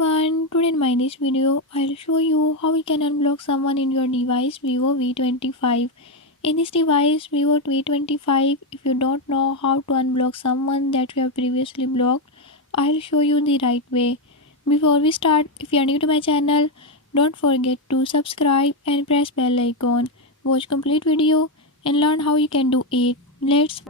everyone, today in my next video, I'll show you how you can unblock someone in your device Vivo V25. In this device Vivo V25, if you don't know how to unblock someone that you have previously blocked, I'll show you the right way. Before we start, if you are new to my channel, don't forget to subscribe and press bell icon. Watch complete video and learn how you can do it. Let's